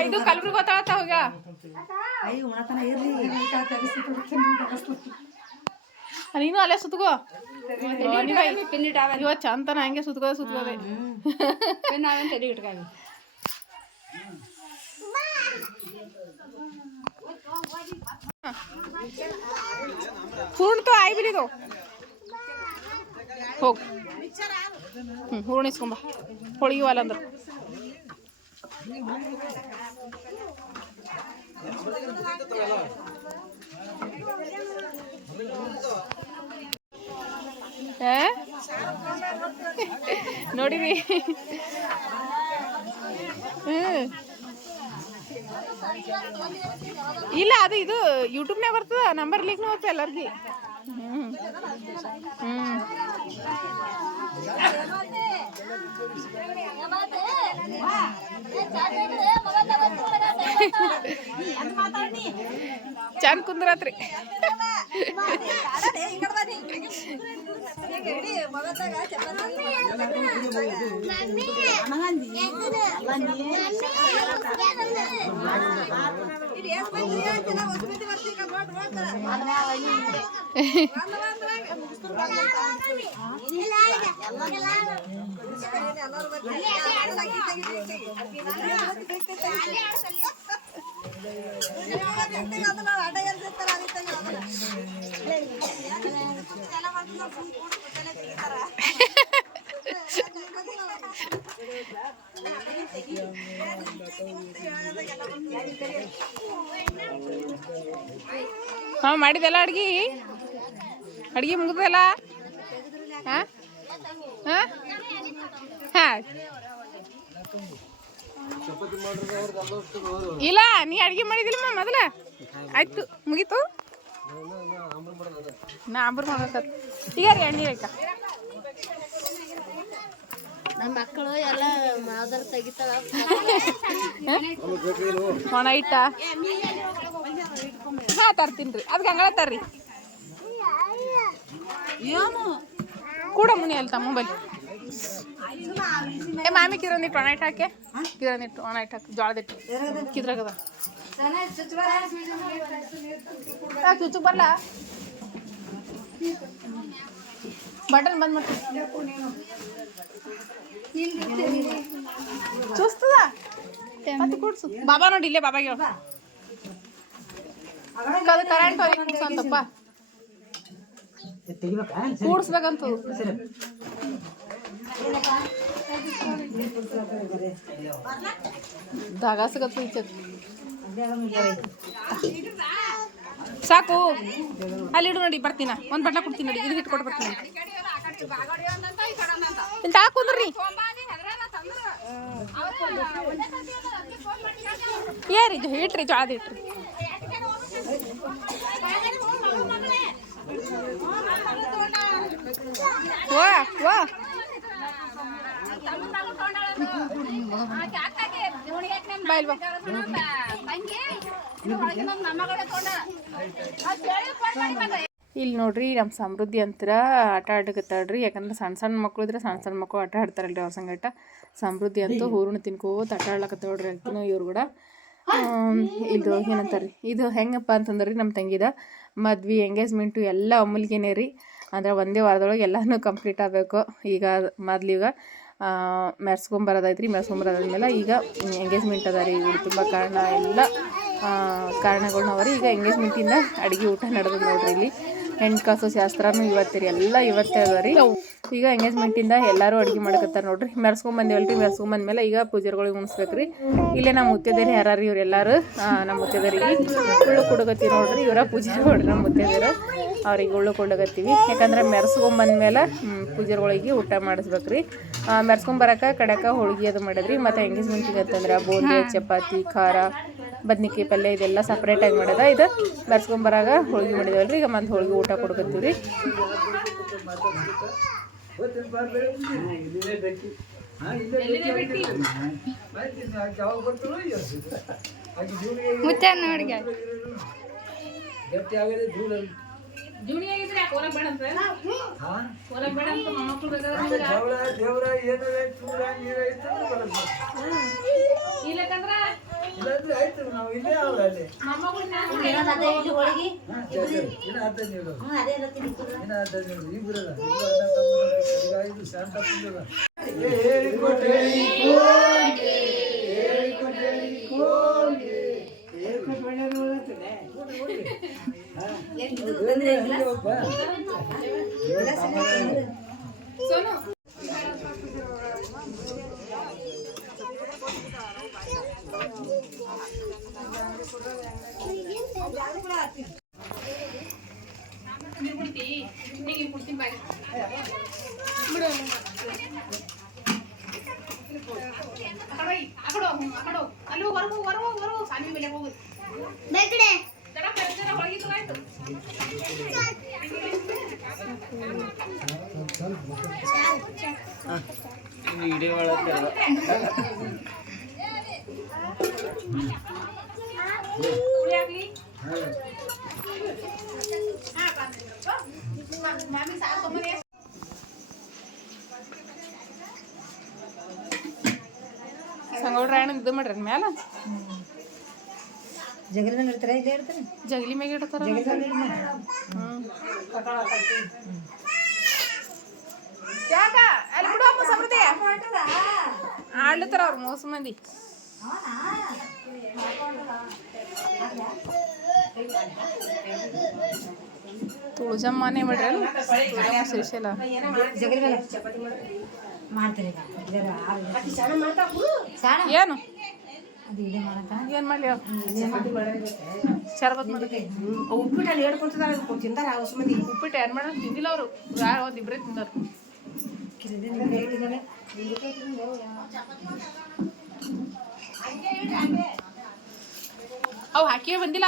ಇದು ಕಲ್ಬ್ರಿ ಗೊತ್ತಾಗತ್ತ ಹೋಗ ನೀನು ಅಲ್ಲೇ ಸುತ್ಕೋ ಇವತ್ತು ಚಂತನ ಹಂಗೆ ಸುತ್ಕೋದೆ ಹೂಣ್ತು ಆಯ್ ಬಿಡಿದು ಹೋಗು ಹೂರ್ಣಿಸ್ಕೊಂಬ ಹೊಳಿಯುವಲ್ಲ ಅಂದ್ರೆ ನೋಡಿವಿ ಇಲ್ಲ ಅದು ಇದು ಯೂಟ್ಯೂಬ್ನಾಗ ಬರ್ತದ ನಂಬರ್ ಲೀಕ್ನೂ ಬರ್ತದೆ ಎಲ್ಲರಿಗೆ ಚಂದ ಕುಂದ್ರತ್ರಿ ಹಾ ಮಾಡಿದೆಲ್ಲ ಅಡ್ಗಿ ಮುಗಿದಲ್ಲ ಇಲ್ಲ ನೀ ಅಡ್ಗೆ ಮಾಡಿದಿಲ್ಲ ಮೊದಲ ಆಯ್ತು ಮುಗೀತು ನಾ ಅಂಬರ್ ಮಾಡ್ಬೇಕ ಈಗ ರೀ ಎಣ್ಣೆ ಆಯ್ತಾ ನಮ್ಮ ಮಕ್ಕಳು ಎಲ್ಲ ಮಾದರ್ ತೆಗಿತಾವ ಒಣ ಇಟ್ಟ ಹಾ ತರ್ತೀನಿ ಅದ್ ಗಂಗಾಳ ತರ್ರಿ ಕೂಡ ಮುನಿ ಅಲ್ತ ಮೊಬೈಲ್ ಏ ಮಾಮಿ ಕಿರಂದಿಟ್ಟು ಒಣ ಇಟ್ಟು ಹಾಕೆ ಕಿರಂದಿಟ್ಟು ಒಣ ಇಟ್ಟು ಹಾಕಿ ಜೋಳದಿಟ್ಟು ಕಿದ್ರಾಗದ ಚುಚ್ಚು ಬರಲ್ಲ ಬಟನ್ ಬಂದ್ ಮಾಡ್ತೀನಿ ಚೂಸ್ತದ ಕೂಡ್ಸು ಬಾಬಾ ನೋಡಿ ಇಲ್ಲೇ ಬಾಬಾಗೆ ಅದು ಕರೆಂಟ್ ಅಂತಪ್ಪ ಕೂಡ್ಸ್ಬೇಕಂತ ಧಾಗ ಸಿಗತ್ತ ಸಾಕು ಅಲ್ಲಿ ಇಡು ನೋಡಿ ಬರ್ತೀನ ಒಂದು ಬಟ್ಲ ಕೊಡ್ತೀನಿ ನೋಡಿ ಇದು ಇಟ್ಕೊಟ್ಟು ಬರ್ತೀನಿ ಕುಂದ್ರಿ ಏರಿದು ಇಟ್ರಿ ಜೋಳದ ಇಟ್ರಿ ವಾ ವಾ ಇಲ್ಲಿ ನೋಡ್ರಿ ನಮ್ಮ ಸಮೃದ್ಧಿ ಅಂತರ ಆಟ ಆಡಕತ್ತಾಳ್ರಿ ಯಾಕಂದ್ರೆ ಸಣ್ಣ ಸಣ್ಣ ಮಕ್ಳು ಇದ್ರೆ ಸಣ್ಣ ಸಣ್ಣ ಮಕ್ಕಳು ಆಟ ಆಡ್ತಾರಲ್ರಿ ಅವ್ರ ಸಂಗಟ ಸಮೃದ್ಧಿ ಅಂತೂ ಹೂರ್ಣ ತಿನ್ಕೋತ ಆಟ ಆಡ್ಲಕತ್ತಾಳ್ರಿ ಅಕ್ಕಿನೂ ಇವ್ರು ಕೂಡ ಇದು ಏನಂತಾರ್ರಿ ಇದು ಹೆಂಗಪ್ಪ ಅಂತಂದ್ರೆ ನಮ್ಮ ತಂಗಿದ ಮದ್ವೆ ಎಂಗೇಜ್ಮೆಂಟು ಎಲ್ಲ ಒಮ್ಮಲ್ಗೇನೆ ರೀ ಅಂದ್ರೆ ಒಂದೇ ವಾರದೊಳಗೆ ಎಲ್ಲನೂ ಕಂಪ್ಲೀಟ್ ಆಗಬೇಕು ಈಗ ಮೊದ್ಲೀಗ ಮೆರ್ಸ್ಕೊಂಬರೋದೈತ್ರಿ ಮೆರ್ಸ್ಕೊಂಬರೋದಾದ್ಮೇಲೆ ಈಗ ಎಂಗೇಜ್ಮೆಂಟ್ ಅದ ರೀ ಇವ್ರು ತುಂಬ ಕಾರಣ ಎಲ್ಲ ಕಾರಣಗಳನ್ನ ಅವರಿ ಈಗ ಎಂಗೇಜ್ಮೆಂಟಿಂದ ಅಡುಗೆ ಊಟ ನಡೆದು ನೋಡ್ರಿ ಇಲ್ಲಿ ಹೆಣ್ಣು ಕಾಸು ಶಾಸ್ತ್ರನೂ ಇವತ್ತೇ ರೀ ಎಲ್ಲ ಇವತ್ತೇ ಅದ ರೀ ಈಗ ಎಂಗೇಜ್ಮೆಂಟಿಂದ ಎಲ್ಲರೂ ಅಡುಗೆ ಮಾಡಕತ್ತಾರೆ ನೋಡ್ರಿ ಮೆರ್ಸ್ಕೊಂಬಂದಿವಲ್ರಿ ಮೆರ್ಸ್ಕೊಂಬಂದ್ಮೇಲೆ ಈಗ ಪೂಜೆಗಳಿಗೆ ಉಣಿಸ್ಬೇಕು ರೀ ಇಲ್ಲೇ ನಮ್ಮ ಮುತ್ತೈದೆಯರು ಯಾರು ಇವರೆಲ್ಲರೂ ನಮ್ಮ ಮುತ್ತೈದೆಯರಿಗೆ ಉಳ್ಳು ಕೊಡಗತ್ತೀವಿ ನೋಡ್ರಿ ಇವರ ಪೂಜೆ ನೋಡ್ರಿ ನಮ್ಮ ಮುತ್ತೈದೆಯರು ಅವ್ರಿಗೆ ಉಳ್ಳು ಕೊಡಗತ್ತೀವಿ ಯಾಕಂದ್ರೆ ಮೆರ್ಸ್ಕೊಂಬಂದ್ಮೇಲೆ ಪೂಜೆಗಳಿಗೆ ಊಟ ಮಾಡಿಸ್ಬೇಕು ರೀ ಮೆರ್ಸ್ಕೊಂಬರಕ್ಕೆ ಕಡಕ ಹೋಳಿಗೆ ಅದು ಮಾಡಿದ್ರಿ ಮತ್ತು ಎಂಗೇಜ್ಮೆಂಟಿಗೆ ಅಂತಂದ್ರೆ ಬೂಂದಿ ಚಪಾತಿ ಖಾರ ಬದ್ನಿಕಾಯಿ ಪಲ್ಯ ಇದೆಲ್ಲ ಸಪ್ರೇಟಾಗಿ ಮಾಡೋದ ಇದು ಮೆರ್ಸ್ಕೊಂಬರಾಗ ಹೋಳಿಗೆ ಮಾಡಿದೇವಲ್ರಿ ಈಗ ಮತ್ತೆ ಹೋಳಿಗೆ ಊಟ ಕೊಡ್ಕೊತೀವಿ ರೀ ಮುಚ್ಚ ನೋಡಿಗೆ ಜೂಣಿಯಾಗಿದ್ರೆ ಹೊರಗೆ ಬೇಡ ಅಂತ ಹೊರಗೆ ಬೇಡ ಅಂತ ಮೊಮ್ಮಕ್ಕಳು ಇಲ್ಲಕಂದ್ರೆ ಸೋನು ನೀರು ಕುಡಿತಿ ನೀರು ಕುಡ್ತೀನಿ ಬಾಯ್ ಬಿಡು ಅಕಡೋ ಅಲ್ಲಿ ಹೊರಗು ಸಾನಿ ಮೇಲೆ ಹೋಗು ಹೊಳಗಿತ್ತು ಆಯ್ತು ವಿಡಿಯೋ ಒಳಗೆ ಸಂಗೌಡ್ರ ಇದು ಮಾಡ್ರಿ ಮ್ಯಾಲ ಜಗಲಿ ಮೇಲೆ ಇಡ್ತಾರೆ ಇಲ್ಲೇ ಇಡ್ತಾರೆ ಜಗಲಿ ಮ್ಯಾಗ ಇಡ್ತಾರ ಯಾಕ ಅಲ್ಲಿ ಬಿಡು ಅಮ್ಮ ಸಮೃದ್ಧಿ ಆಡ್ಲತ್ತಾರ ಅವ್ರು ಮೋಸ ಮಂದಿ ತುಳಜಮ್ಮನೇ ಮಾಡ್ರಲ್ಲ ಶ್ರೀಶೈಲ ಜಗಲಿ ಮೇಲೆ ಮಾಡ್ತಾರೆ ಏನು ಅದು ಇದೇ ಮಾಡತ್ತ ಏನು ಮಾಡಲಿ ಶರ್ಬತ್ ಮಾಡಿ ಉಪ್ಪಿಟ್ಟು ಅಲ್ಲಿ ಹೇಳ್ಕೊಂತಿದ್ದಾರೆ ತಿಂತಾರೆ ಹೊಸ ಮಂದಿ ಉಪ್ಪಿಟ್ಟು ಏನು ಮಾಡೋದು ತಿಂದಿಲ್ಲ ಅವರು ಯಾರು ಒಂದು ಇಬ್ಬರೇ ತಿಂದರು ಅವು ಹಾಕಿಯೇ ಬಂದಿಲ್ಲ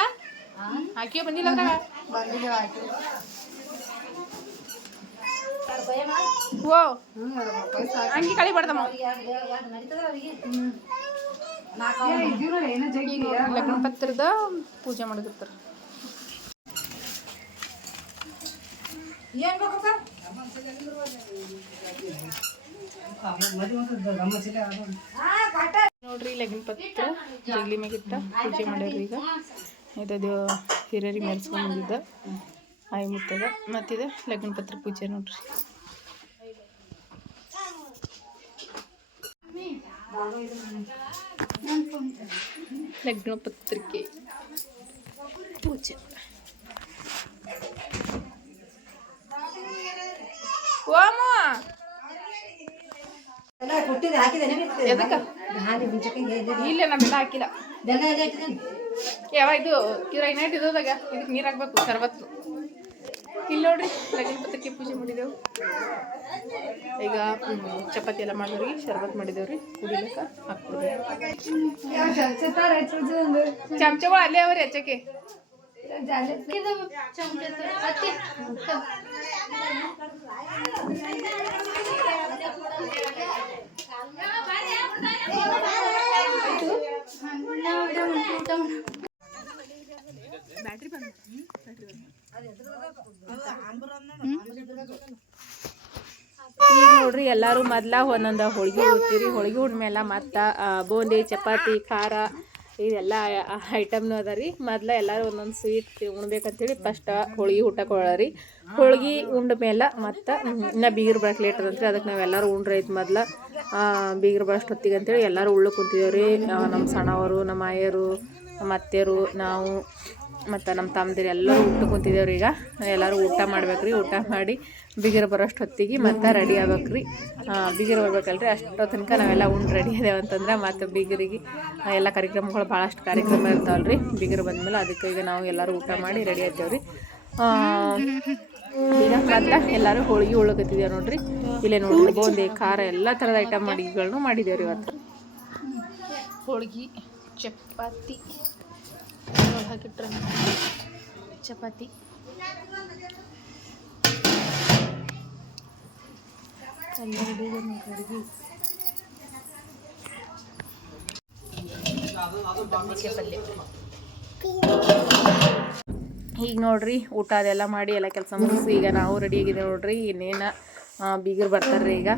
ಅದ್ರಾಗ ಓ ಅಂಗಿ ಕಳಿ ಬಡ್ದಮ್ಮ ಲಗ್ನ ಪತ್ರದ ಪೂಜೆ ಮಾಡಿರ್ತಾರ ನೋಡ್ರಿ ಲಗ್ನ ಪತ್ರ ಜಗಲಿ ಮ್ಯಾಗಿಟ್ಟ ಪೂಜೆ ಮಾಡ್ಯಾರ್ರಿ ಈಗ ಇದು ಹಿರಿಯರಿಗೆ ಮೆಲ್ಸ್ಕೊಂಡ್ ಆಯಿ ಮುತ್ತದ ಮತ್ತಿದ ಲಗ್ನ ಪತ್ರ ಪೂಜೆ ನೋಡ್ರಿ ಲಗ್ನ ಪತ್ರಿಕೆ ಪೂಜೆ ಓಮು ಕೊಟ್ಟಿದ್ದೆ ಹಾಕಿದ್ದೇನೆ ಎದಕ್ಕ ಹಾಲಿ ಮುಂಚೆಗೆ ಇಲ್ಲೇ ನಮ್ಮೆಲ್ಲ ಹಾಕಿಲ್ಲ ಬೆಲ್ಲ ಎಲ್ಲ ಇಟ್ಟಿದ್ದೇನೆ ಯಾವ ಇದು ನೈಟ್ ಇದ್ದದಾಗ ಇದಕ್ಕೆ ನೀರು ಹಾಕ್ಬೇಕು ಸರ್ವತ್ತು ಇಲ್ಲಿ ನೋಡ್ರಿ ಲಗ್ನ ಪತ್ರಿಕೆ ಪೂಜೆ ಮಾಡಿದೆವು ಈಗ ಚಪಾತಿ ಎಲ್ಲ ಮಾಡಿದ್ರಿ ಶರ್ಬತ್ ಮಾಡಿದೇವ್ರಿ ಕುಡಿಲಿಕ್ಕ ಹಾಕ್ಬಿಡ್ಬೇಕು ಚಮಚಗಳು ಅಲ್ಲೇ ಅವ್ರಿ ಹೆಚ್ಚಕ್ಕೆ ಬ್ಯಾಟ್ರಿ ಬಂದ ಈಗ ನೋಡ್ರಿ ಎಲ್ಲರೂ ಮೊದ್ಲ ಒಂದೊಂದು ಹೋಳಿಗೆ ಉಡ್ತೀರಿ ಹೋಳಿಗೆ ಉಡ್ಮೇಲೆ ಮತ್ತು ಬೂಂದಿ ಚಪಾತಿ ಖಾರ ಇದೆಲ್ಲ ಐಟಮ್ನು ಅದ ರೀ ಮೊದ್ಲ ಎಲ್ಲರೂ ಒಂದೊಂದು ಸ್ವೀಟ್ ಉಣ್ಬೇಕಂತೇಳಿ ಫಸ್ಟ್ ಹೋಳಿಗೆ ಊಟಕೊಳ್ಳಿ ಹೋಳಿಗೆ ಉಂಡ ಮೇಲೆ ಮತ್ತು ಇನ್ನು ಬೀಗರು ಬರೋಕೆ ಲೇಟ್ ಅದಂತ್ರಿ ಅದಕ್ಕೆ ನಾವೆಲ್ಲರೂ ಉಂಡ್ರೆ ಐತೆ ಮೊದ್ಲ ಬೀಗರು ಬರೋಷ್ಟು ಹೊತ್ತಿಗೆ ಅಂತೇಳಿ ಎಲ್ಲರೂ ಉಳ್ಳು ಕುಂತಿದ್ದೇವ್ರಿ ನಮ್ಮ ಸಣ್ಣವರು ನಮ್ಮ ಆಯರು ನಮ್ಮ ಅತ್ತೆಯರು ನಾವು ಮತ್ತು ನಮ್ಮ ತಮ್ಮದಿರು ಎಲ್ಲರೂ ಊಟ ಕುಂತಿದ್ದೇವ್ರಿ ಈಗ ಎಲ್ಲರೂ ಊಟ ಮಾಡ್ಬೇಕ್ರಿ ಊಟ ಮಾಡಿ ಬೀಗರು ಬರೋಷ್ಟು ಹೊತ್ತಿಗೆ ಮತ್ತು ರೆಡಿ ಆಗ್ಬೇಕ್ರಿ ಬೀಗರು ಬರ್ಬೇಕಲ್ರಿ ಅಷ್ಟೋ ತನಕ ನಾವೆಲ್ಲ ಉಂಡು ರೆಡಿ ಅದೇವೆ ಅಂತಂದ್ರೆ ಮತ್ತು ಬೀಗರಿಗೆ ಎಲ್ಲ ಕಾರ್ಯಕ್ರಮಗಳು ಭಾಳಷ್ಟು ಕಾರ್ಯಕ್ರಮ ಇರ್ತಾವಲ್ರಿ ಬೀಗರು ಬಂದಮೇಲೆ ಅದಕ್ಕೆ ಈಗ ನಾವು ಎಲ್ಲರೂ ಊಟ ಮಾಡಿ ರೆಡಿ ಆಗ್ತೇವ್ರಿ ಈಗ ಮೊದ್ಲ ಎಲ್ಲರೂ ಹೋಳಿಗೆ ಉಳ್ಳಕತ್ತಿದ್ದೇವೆ ನೋಡ್ರಿ ಇಲ್ಲೇ ನೋಡ್ರಿ ಬೂಂದಿ ಖಾರ ಎಲ್ಲ ಥರದ ಐಟಮ್ ಅಡುಗೆಗಳನ್ನು ಮಾಡಿದ್ದೇವ್ರಿ ಇವತ್ತು ಹೋಳಿಗೆ ಚಪಾತಿ ಹಾಕಿಟ್ರೆ ಚಪಾತಿ ಈಗ ನೋಡ್ರಿ ಊಟ ಅದೆಲ್ಲ ಮಾಡಿ ಎಲ್ಲ ಕೆಲಸ ಮುಗಿಸಿ ಈಗ ನಾವು ರೆಡಿ ಆಗಿದ್ದೇವೆ ನೋಡ್ರಿ ಇನ್ನೇನು ಬೀಗರು ಬರ್ತಾರೆ ಈಗ